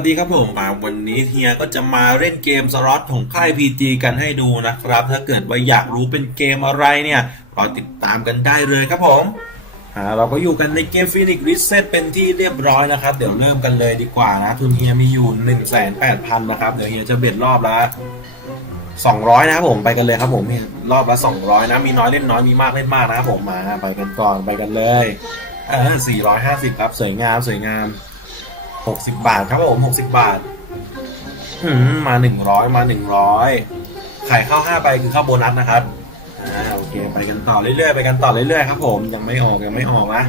สดีครับผมมาวันนี้เฮียก็จะมาเล่นเกมสล็อตของค่าย PG กันให้ดูนะครับ ถ้าเกิดว่าอยากรู้เป็นเกมอะไรเนี่ยรอติดตามกันได้เลยครับผมอ่าเราก็อยู่กันในเกม Phoenix Reset เป็นที่เรียบร้อยนะครับ เดี๋ยวเริ่มกันเลยดีกว่านะ ทุนเฮียมีอยู่ 1 8 0 0 0 0 นะครับ เดี๋ยวเฮียจะเบ็ดรอบละ200 นะครับผมไปกันเลยครับผมเฮียรอบละ 200 นะ มีน้อยเล่นน้อยมีมากเล่นมากนะครับผมมาไปกันก่อนไปกันเลยเออ450 ครับสวยงามสวยงาม หกสิบบาทครับผมหกสิบบาทหืมมาหนึ่งร้อยมาหนึ่งร้อยขายข้าห้าใบคือข้าวโบนัสนะครับอ่าโอเค ไปกันต่อเรื่อยๆไปกันต่อเรื่อยๆครับ ผมยังไม่ออกยังไม่ออกนะ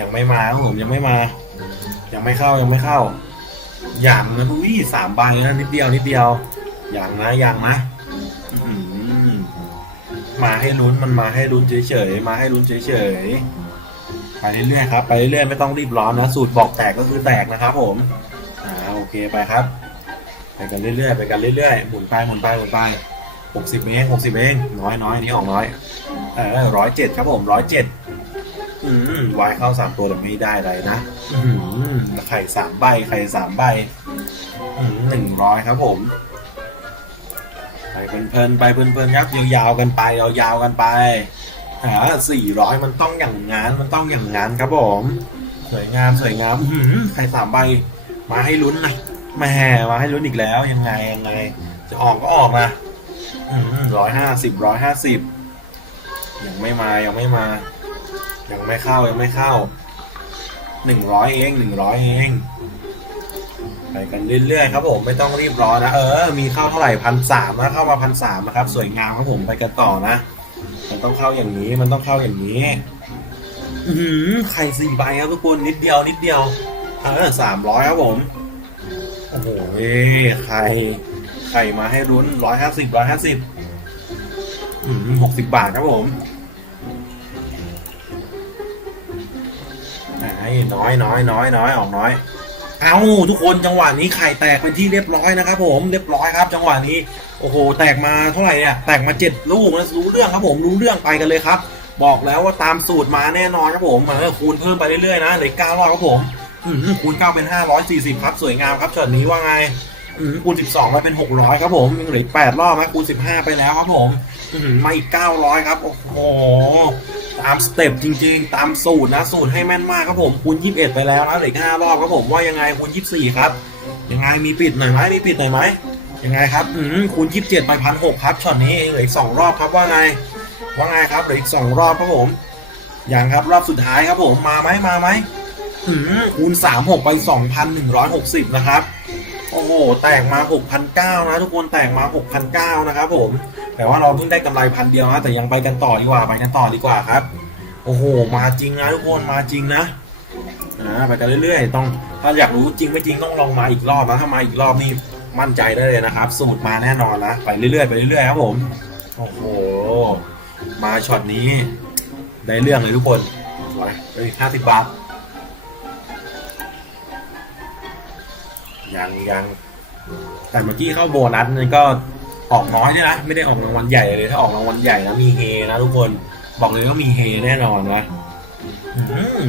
ยังไม่มาครับผมยังไม่มา ยังไม่เข้ายังไม่เข้าอย่างนะอุ้ยสามใบนะนิดเดียวนิดเดียว อย่างนะอย่างนะมาให้ลุ้นมันมาให้ลุ้นเฉยๆมาให้ลุ้นเฉยๆ เรื่อยๆครับไปเรื่อยๆไม่ต้องรีบร้อนนะ สูตรบอกแตกก็คือแตกนะครับ ผมอ่าโอเคไปครับ ไปกันเรื่อยๆไปกันเรื่อยๆหมุนไปหมุนไปหมุนไปหกสิบเองหกสิบเองน้อยน้อยนนี้ออกน้อยเออร้อยเจ็ดครับผมร้อยเจ็ดอืมวายเข้าสามตัวแต่ไม่ได้อะไรนะอืมไข่สามใบไข่สามใบอืมหนึ่งร้อยครับผม ไปเพลินๆไปเพลินๆครับยาวๆกันไปยาวๆกันไป หาสี่ร้อยมันต้องอย่างงานมันต้องอย่างงานครับผม สวยงามสวยงามหือใครสามใบ มาให้ลุ้นนะแหม่มาให้ลุ้นอีกแล้วยังไงยังไง จะออกก็ออกนะร้อยห้าสิบร้อยห้าสิบยังไม่มายังไม่มา ยังไม่เข้ายังไม่เข้าหนึ่งร้อยเองหนึ่งร้อยเองไปกันเรื่อยๆครับผมไม่ต้องรีบร้อนนะเออมีเข้าเท่าไหร่พันสามนะเข้ามาพันสามนะครับ สวยงามครับผมไปกันต่อนะ มันต้องเข้าอย่างนี้ มันต้องเข้าอย่างนี้ อือหือไข่สี่ใบครับทุกคนนิดเดียวนิดเดียวเออสามร้อยครับผม โอ้โหเอ้ไข่ไข่มาให้รุ้นร้อยห้าสิบร้อยห้าสิบอืมหกสิบบาทครับผมไหนน้อยน้อยน้อยน้อยออกน้อย เอาทุกคนจังหวะนี้ไข่แตกเป็นที่เรียบร้อยนะครับผมเรียบร้อยครับ จังหวะนี้โอ้โห แตกมาเท่าไหร่เนี่ยแตกมาเจ็ดลูกนะรู้เรื่องครับผมรู้เรื่องไปกันเลยครับ บอกแล้วว่าตามสูตรมาแน่นอนครับผมเออคูณเพิ่มไปเรื่อยๆนะเหลือเก้ารอบครับผมคูณเก้าเป็นห้าร้อยสี่สิบครับสวยงามครับช็อตนี้ว่าไงคูณสิบสองไปเป็นหกร้อยครับผมยังเหลือแปดรอบนะคูณสิบห้าไปแล้วครับผม อืมมาอีกเก้าร้อยครับ โอ้โห ตามสเต็ปจริงๆ ตามสูตรนะ สูตรให้แม่นมากครับผมคูณยี่สิบเอ็ดไปแล้วนะเหลืออกห้ารอบครับผมว่ายังไงคูณยี่สิบสี่ครับ ยังไงมีปิดหน่อยไหมมีปิดหน่อยไหมยังไงครับอืมคูณยี่สิบเจ็ดไปพันหกครับช็อตนี้เหลืออีกสองรอบครับว่าไงว่าไงครับเหลืออีกสองรอบครับผมอย่างครับรอบสุดท้ายครับผมมาไหมมาไหมอืมคูณสามหกไปสองพันหนึ่งร้อยหกสิบนะครับ โอ้โห แตกมาหกพันเก้านะทุกคนแตกมาหกพันเก้านะครับผม แต่ว่าเราเพิ่งได้กำไรพันเดียวนะแต่ยังไปกันต่อดีกว่าไปกันต่อดีกว่าครับ โอ้โห มาจริงนะทุกคนมาจริงนะอ่าไปกันเรื่อยๆ ต้องถ้าอยากรู้จริงไม่จริงต้องลองมาอีกรอบนะถ้ามาอีกรอบนี่มั่นใจได้เลยนะครับ สูตรมาแน่นอนนะไปเรื่อยๆไปเรื่อยๆครับผม โอ้โห มาช็อตนี้ ได้เรื่องเลยทุกคนสวยเฮ้ยห้าสิบบาทยังยังแต่เมื่อกี้เข้าโบนัสนี่ก็ ออกน้อยด้วยนะไม่ได้ออกรางวัลใหญ่เลย ถ้าออกรางวัลใหญ่นะมีเฮนะทุกคนบอกเลยว่ามีเฮแน่นอนนะ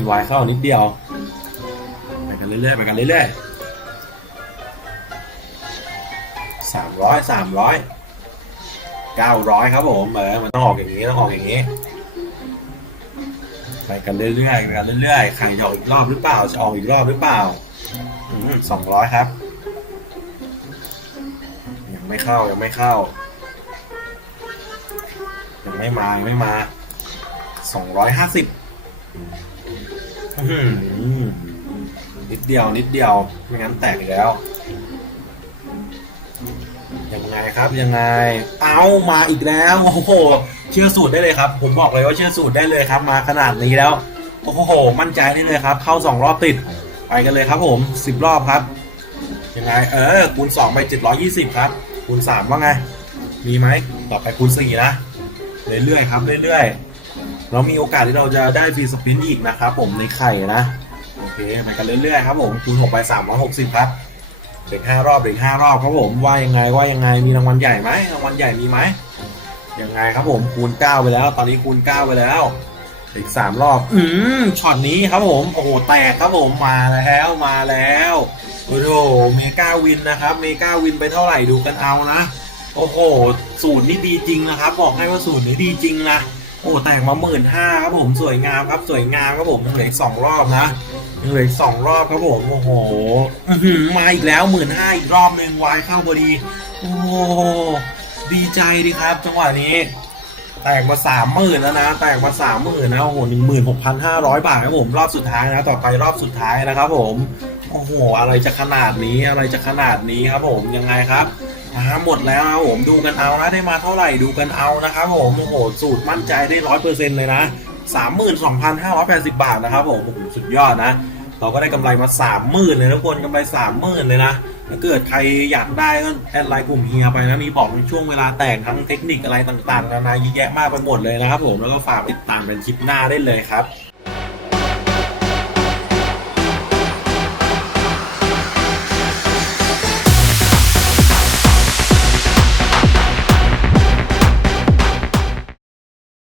วายเข้านิดเดียวไปกันเรื่อยๆไปกันเรื่อยๆสามร้อยสามร้อยเก้าร้อยครับผมเออมันต้องออกอย่างนี้ต้องออกอย่างนี้ไปกันเรื่อยๆไปกันเรื่อยๆไข่จะออกอีกรอบหรือเปล่าจะออกอีกรอบหรือเปล่าสองร้อยครับ ไม่เข้ายังไม่เข้ายังไม่มายังไม่มาสองร้อยห้าสิบนิดเดียว นิดเดียว ไม่งั้นแตกแล้ว ยังไงครับยังไง เอามาอีกแล้วโอ้โหเชื่อสูตรได้เลยครับ ผมบอกเลยว่าเชื่อสูตรได้เลยครับ มาขนาดนี้แล้วโอ้โห มั่นใจได้เลยครับ เข้าสองรอบติด ไปกันเลยครับผมสิบรอบครับยังไงเออคูณสองไปเจ็ดร้อยยี่สิบครับ คูณสามว่าไง มีไหมต่อไปคูณสี่นะ เรื่อยๆครับเรื่อยๆ เรามีโอกาสที่เราจะได้ฟรีสปินอีกนะครับผมในไข่นะ โอเคไปกันเรื่อยๆครับผมคูณหกไปสามร้อยหกสิบครับเด็กห้ารอบเด็กห้ารอบครับผมว่ายังไงว่ายังไงมีรางวัลใหญ่ไหมรางวัลใหญ่มีไหมยังไงครับผมคูณเก้าไปแล้ว ตอนนี้คูณเก้าไปแล้วอีกสามรอบ อืมช็อตนี้ครับผม โอ้โห แตกครับผม มาแล้ว มาแล้ว โอ้โหเมกาวินนะครับ เมกาวินไปเท่าไหร่ดูกันเอานะ โอ้โห สูตรนี่ดีจริงนะครับ บอกให้ว่าสูตรนี้ดีจริงนะโอ้แตกมาหมื่นห้าครับผมสวยงามครับสวยงามครับผมยังเหลืออีกสองรอบนะยังเหลืออีกสองรอบครับผมโอ้โหมาอีกแล้วหมื่นห้าอีกรอบหนึ่งวายเข้าพอดี โอ้ดีใจดีครับ จังหวะนี้ แตกมาสามหมื่นแล้วนะ แตกมาสามหมื่นนะโอ้โหหนึ่งหมื่นหกพันห้าร้อยบาทครับผมรอบสุดท้ายนะ ต่อไปรอบสุดท้ายนะครับผม โอ้โห อะไรจะขนาดนี้อะไรจะขนาดนี้ครับผมยังไงครับมาหมดแล้วครับผมดูกันเอานะได้มาเท่าไหร่ดูกันเอานะครับผมโอ้โหสูตรมั่นใจได้ร้อยเปอร์เซ็นต์เลยนะสามหมื่นสองพันห้าร้อยแปดสิบบาทนะครับผมโอ้โหสุดยอดนะเราก็ได้กำไรมาสามหมื่นเลยทุกคนกำไรสามหมื่นเลยนะถ้าเกิดใครอยากได้ก็แอดไลน์กลุ่มเฮียไปนะมีบอกในช่วงเวลาแตกทั้งเทคนิคอะไรต่างๆนานาเยอะแยะมากไปหมดเลยนะครับผมแล้วก็ฝากติดตามเป็นคลิปหน้าได้เลยครับ